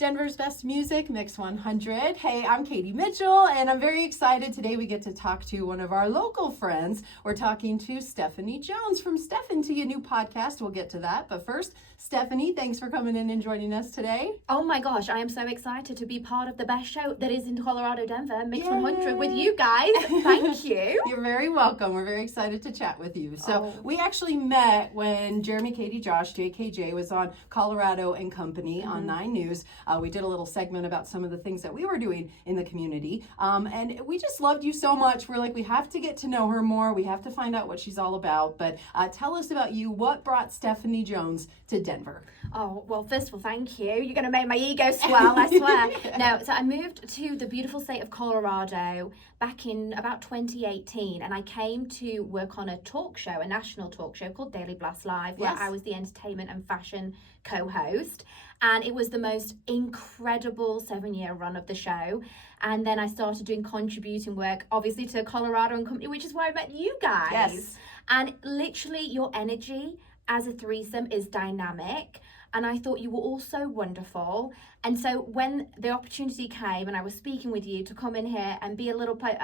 Denver's Best Music, Mix 100. Hey, I'm Katie Mitchell, and I'm very excited. Today we get to talk to one of our local friends. We're talking to Stefanie Jones from Steff and Tea, a new podcast. We'll get to that. But first, Stefanie, thanks for coming in and joining us today. Oh my gosh, I am so excited to be part of the best show that is in Colorado, Denver, Mix 100 with you guys. Thank you. You're very welcome. We're very excited to chat with you. So we actually met when Jeremy, Katie, Josh, JKJ was on Colorado and Company on 9 News. We did a little segment about some of the things that we were doing in the community. And we just loved you so much. We're like, we have to get to know her more. We have to find out what she's all about. But tell us about you. What brought Stefanie Jones to Denver? Oh, well, first of all, thank you. You're going to make my ego swell, I swear. No, so I moved to the beautiful state of Colorado back in about 2018, and I came to work on a talk show, a national talk show called Daily Blast Live, where I was the entertainment and fashion co-host. And it was the most incredible 7-year run of the show. And then I started doing contributing work, obviously, to Colorado and Company, which is where I met you guys. Yes. And literally, your energy as a threesome is dynamic. And I thought you were all so wonderful. And so when the opportunity came and I was speaking with you to come in here and be a little part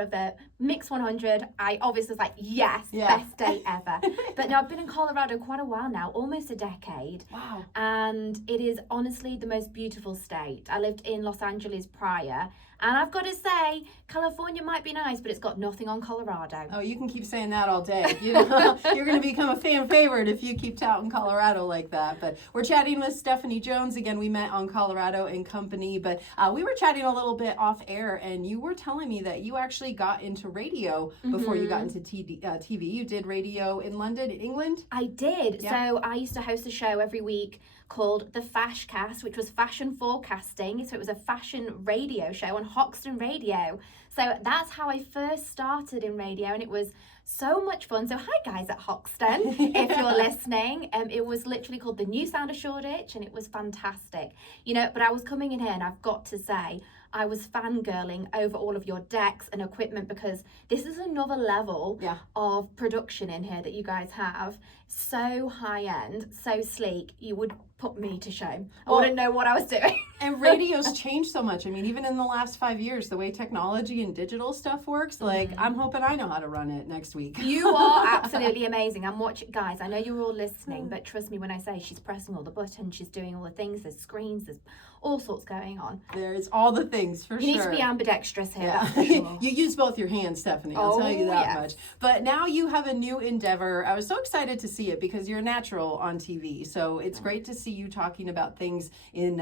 of the Mix 100, I obviously was like, yes, best day ever. But no, I've been in Colorado quite a while now, almost a decade. Wow. And it is honestly the most beautiful state. I lived in Los Angeles prior. And I've got to say, California might be nice, but it's got nothing on Colorado. Oh, you can keep saying that all day. You know, you're going to become a fan favorite if you keep touting Colorado like that. But we're chatting with Stefanie Jones. Again, we met on Colorado and Company, but we were chatting a little bit off air, and you were telling me that you actually got into radio before you got into TV. You did radio in London, England? I did. Yeah. So I used to host a show every week called the Fashcast, which was fashion forecasting. So it was a fashion radio show on Hoxton Radio. So that's how I first started in radio, and it was so much fun. So hi guys at Hoxton, if you're listening. It was literally called the New Sound of Shoreditch, and it was fantastic. You know, but I was coming in here, and I've got to say, I was fangirling over all of your decks and equipment, because this is another level of production in here that you guys have. So high end, so sleek, you would put me to shame. I wouldn't know what I was doing. And radio's changed so much. I mean, even in the last 5 years, the way technology and digital stuff works, like, I'm hoping I know how to run it next week. You are absolutely amazing. I'm watching, guys, I know you're all listening, but trust me when I say she's pressing all the buttons, she's doing all the things, there's screens, there's all sorts going on. There's all the things, for sure. You need to be ambidextrous here, that's for sure. You use both your hands, Stefanie, I'll tell you that much. But now you have a new endeavor. I was so excited to see it because you're a natural on TV. So it's great to see you talking about things in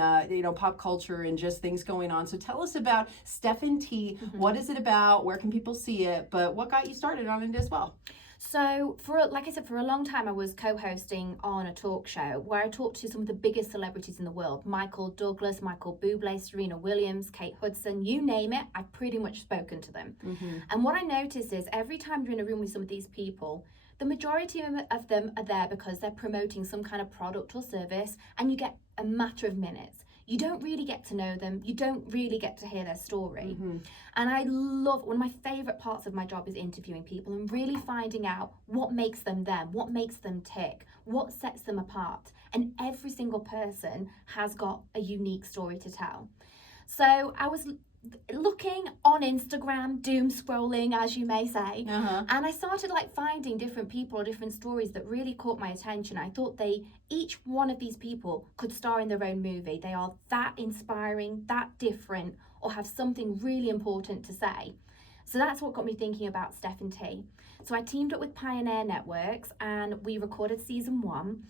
pop culture and just things going on. So tell us about Steff and Tea. What is it about? Where can people see it? But what got you started on it as well? So, like I said, for a long time, I was co-hosting on a talk show where I talked to some of the biggest celebrities in the world. Michael Douglas, Michael Bublé, Serena Williams, Kate Hudson, you name it, I've pretty much spoken to them. And what I noticed is every time you're in a room with some of these people, the majority of them are there because they're promoting some kind of product or service, and you get a matter of minutes. You don't really get to know them. You don't really get to hear their story. And I love, one of my favorite parts of my job is interviewing people and really finding out what makes them them, what makes them tick, what sets them apart. And every single person has got a unique story to tell. So I was looking on Instagram, doom scrolling, as you may say, and I started finding different people or different stories that really caught my attention. I thought each one of these people could star in their own movie. They are that inspiring, that different, or have something really important to say. So that's what got me thinking about Steff and Tea. So I teamed up with Pioneer Networks, and we recorded season 1.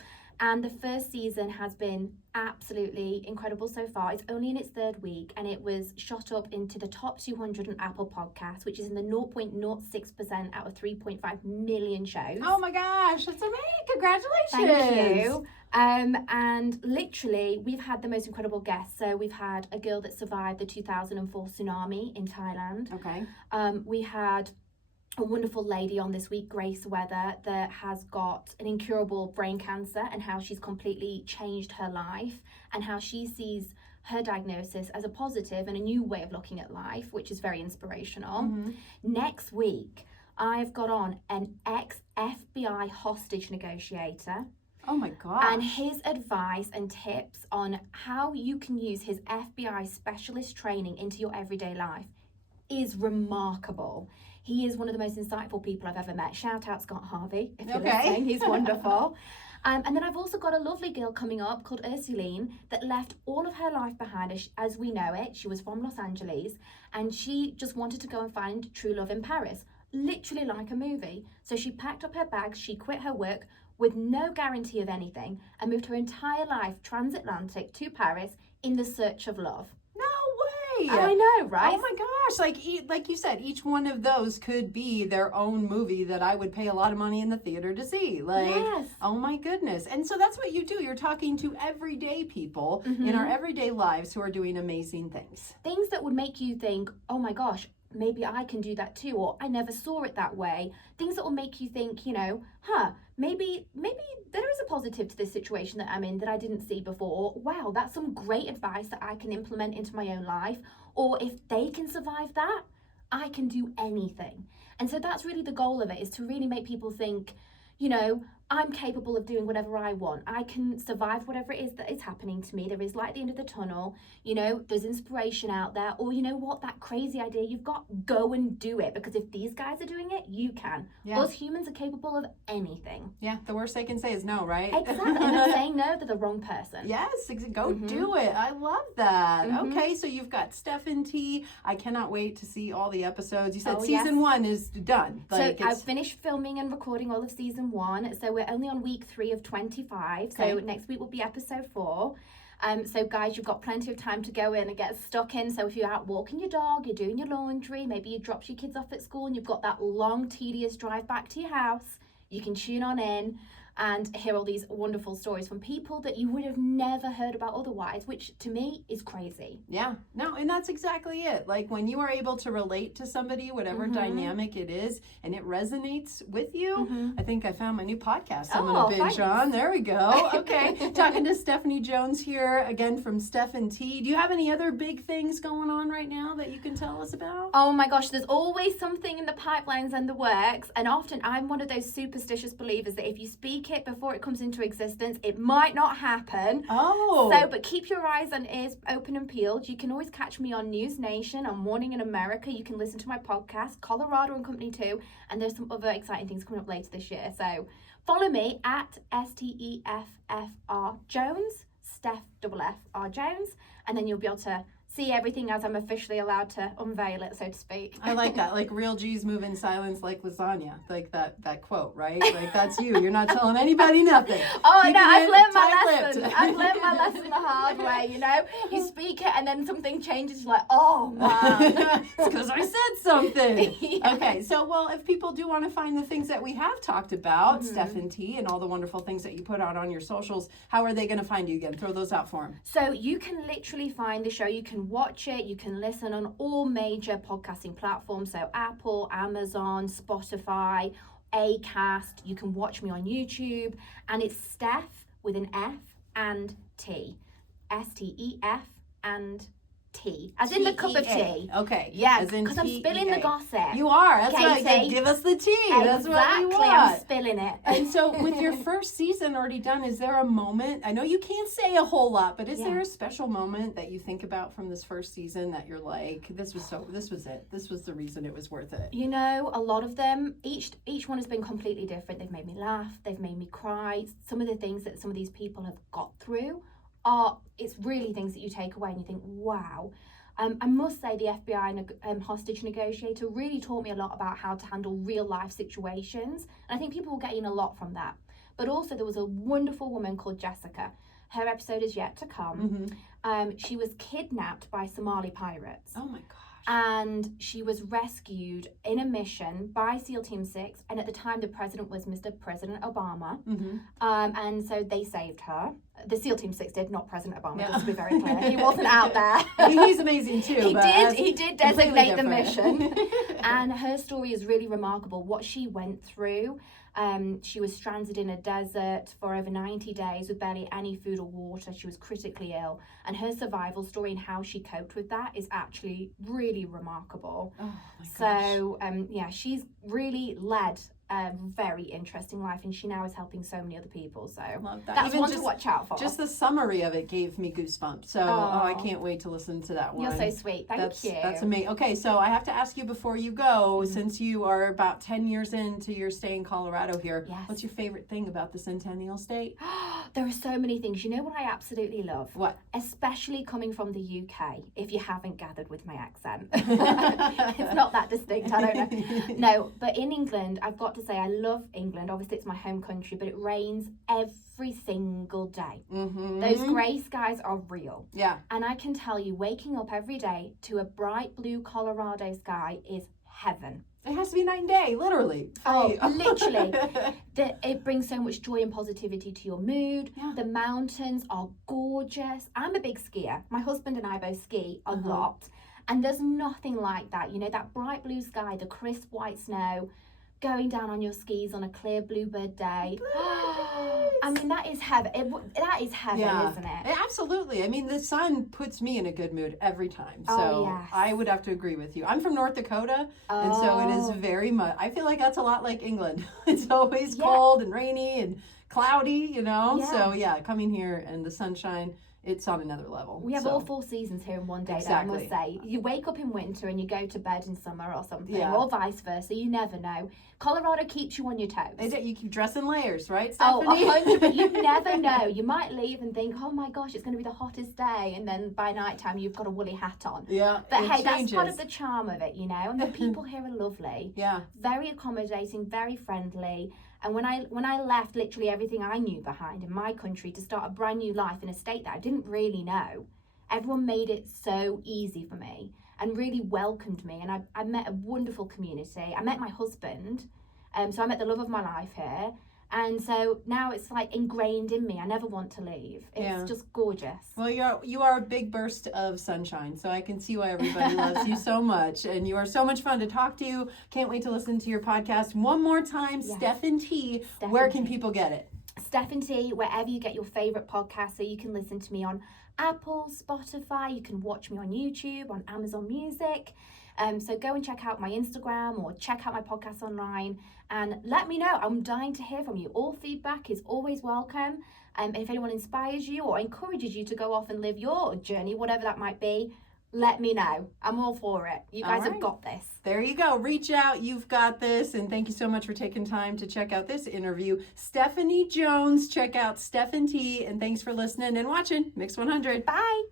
And the first season has been absolutely incredible so far. It's only in its 3rd week, and it was shot up into the top 200 on Apple Podcasts, which is in the 0.06% out of 3.5 million shows. Oh my gosh, that's amazing. Congratulations. Thank you. And literally, we've had the most incredible guests. So we've had a girl that survived the 2004 tsunami in Thailand. Okay. We had a wonderful lady on this week, Grace Weather, that has got an incurable brain cancer, and how she's completely changed her life and how she sees her diagnosis as a positive and a new way of looking at life, which is very inspirational. Next week, I've got on an ex-FBI hostage negotiator Oh my gosh. And his advice and tips on how you can use his FBI specialist training into your everyday life is remarkable. He is one of the most insightful people I've ever met. Shout out Scott Harvey, if you're listening. He's wonderful. And then I've also got a lovely girl coming up called Ursuline that left all of her life behind as we know it. She was from Los Angeles and she just wanted to go and find true love in Paris, literally like a movie. So she packed up her bags, she quit her work with no guarantee of anything and moved her entire life transatlantic to Paris in the search of love. No way! I know, right? Oh my gosh! Like you said, each one of those could be their own movie that I would pay a lot of money in the theater to see. Like, yes. Oh my goodness! And so that's what you do. You're talking to everyday people in our everyday lives who are doing amazing things. Things that would make you think, oh my gosh, maybe I can do that too, or I never saw it that way. Things that will make you think, maybe there is a positive to this situation that I'm in that I didn't see before. Wow, that's some great advice that I can implement into my own life. Or if they can survive that, I can do anything. And so that's really the goal of it, is to really make people think, I'm capable of doing whatever I want. I can survive whatever it is that is happening to me. There is light at the end of the tunnel. There's inspiration out there. Or you know what, that crazy idea you've got, go and do it. Because if these guys are doing it, you can. Yeah. Us humans are capable of anything. Yeah, the worst they can say is no, right? Exactly. And they're saying no, they're the wrong person. Yes, go do it. I love that. Okay, so you've got Steff and Tea. I cannot wait to see all the episodes. You said season 1 is done. So I've finished filming and recording all of season 1. So we're only on week 3 of 25. So next week will be episode 4. So guys, you've got plenty of time to go in and get stuck in. So if you're out walking your dog, you're doing your laundry, maybe you dropped your kids off at school and you've got that long, tedious drive back to your house, you can tune on in and hear all these wonderful stories from people that you would have never heard about otherwise, which to me is crazy. Yeah, no, and that's exactly it. Like when you are able to relate to somebody, whatever dynamic it is, and it resonates with you, I think I found my new podcast I'm going to binge on. There we go. Okay, talking to Stefanie Jones here again from Steff and Tea. Do you have any other big things going on right now that you can tell us about? Oh my gosh, there's always something in the pipelines and the works, and often I'm one of those superstitious believers that if you speak it before it comes into existence, it might not happen. But keep your eyes and ears open and peeled. You can always catch me on News Nation, on Morning in America. You can listen to my podcast, Colorado and Company too, and there's some other exciting things coming up later this year. So follow me at STEFFR Jones, Steff FR Jones, and then you'll be able to see everything as I'm officially allowed to unveil it, so to speak. I like that. Like real G's move in silence like lasagna. Like that quote, right? Like that's you. You're not telling anybody nothing. I've learned my lesson. I've learned my lesson the hard way, You speak it and then something changes, you're like, oh man. It's because I said something. Yeah. Okay, so if people do want to find the things that we have talked about, Steff and Tea, and all the wonderful things that you put out on your socials, how are they going to find you again? Throw those out for them. So you can literally find the show. You can watch it, you can listen on all major podcasting platforms, so Apple, Amazon, Spotify, Acast. You can watch me on YouTube, and it's Steff with an F and Tea, STEF and tea, as in the cup of tea. Okay. Yeah, because I'm spilling the gossip. You are. That's right. Give us the tea. Exactly. That's what we want. I'm spilling it. And so with your first season already done, is there a moment, I know you can't say a whole lot, but is there a special moment that you think about from this first season that you're like, this was it. This was the reason it was worth it? A lot of them, each one has been completely different. They've made me laugh. They've made me cry. Some of the things that some of these people have got through it's really things that you take away and you think, wow. I must say the FBI hostage negotiator really taught me a lot about how to handle real life situations. And I think people will gain a lot from that. But also there was a wonderful woman called Jessica. Her episode is yet to come. She was kidnapped by Somali pirates. Oh my gosh. And she was rescued in a mission by SEAL Team 6. And at the time, the president was Mr. President Obama. And so they saved her. The SEAL Team 6 did, not President Obama, just to be very clear. He wasn't out there. I mean, he's amazing too. He did designate the mission. And her story is really remarkable. What she went through. She was stranded in a desert for over 90 days with barely any food or water. She was critically ill. And her survival story and how she coped with that is actually really remarkable. Oh my gosh. So, she's really led very interesting life, and she now is helping so many other people. So Love that. that's Even one to watch out for. Just the summary of it gave me goosebumps. So I can't wait to listen to that one. You're so sweet. Thank you. That's amazing. Okay, so I have to ask you before you go, since you are about 10 years into your stay in Colorado here, Yes. what's your favorite thing about the Centennial State? There are so many things. You know what I absolutely love? What? Especially coming from the UK, if you haven't gathered with my accent. It's not that distinct, I don't know. No, but in England, I've got to say I love England. Obviously, it's my home country, but it rains every single day. Mm-hmm. Those grey skies are real. Yeah. And I can tell you, waking up every day to a bright blue Colorado sky is heaven. It has to be night and day, literally. Oh, literally. It brings so much joy and positivity to your mood. Yeah. The mountains are gorgeous. I'm a big skier. My husband and I both ski a lot. And there's nothing like that. You know, that bright blue sky, the crisp white snow, going down on your skis on a clear bluebird day. I mean, that is heaven. That is heaven, isn't it? Absolutely. I mean, the sun puts me in a good mood every time. So Oh, yes. I would have to agree with you. I'm from North Dakota, and so it is very much, I feel like that's a lot like England. It's always cold and rainy and cloudy, you know? Yeah. So yeah, coming here and the sunshine, it's on another level. We have all 4 seasons here in one day, though, I must say. You wake up in winter and you go to bed in summer or something, or vice versa. You never know. Colorado keeps you on your toes. You keep dressing layers, right, Oh, Stephanie? 100%. You never know. You might leave and think, oh my gosh, it's going to be the hottest day. And then by nighttime, you've got a woolly hat on. Yeah, But hey, changes. that's part of the charm of it, you know. And the people here are lovely. Yeah. Very accommodating, very friendly. And when I left literally everything I knew behind in my country to start a brand new life in a state that I didn't really know, everyone made it so easy for me and really welcomed me. And I met a wonderful community. I met my husband, so I met the love of my life here. And so now it's like ingrained in me. I never want to leave. It's just gorgeous. Well, you are a big burst of sunshine, so I can see why everybody loves you so much. And you are so much fun to talk to you. Can't wait to listen to your podcast one more time. Yes. Steff and Tea. Steff Where and can Tea. people get it? Steff and Tea, wherever you get your favourite podcast, so you can listen to me on Apple, Spotify, you can watch me on YouTube, on Amazon Music. So go and check out my Instagram or check out my podcast online and let me know. I'm dying to hear from you. All feedback is always welcome. If anyone inspires you or encourages you to go off and live your journey, whatever that might be, let me know. I'm all for it. You guys have got this. There you go. Reach out. You've got this. And thank you so much for taking time to check out this interview. Stefanie Jones. Check out Steff and Tea. And thanks for listening and watching Mix 100. Bye.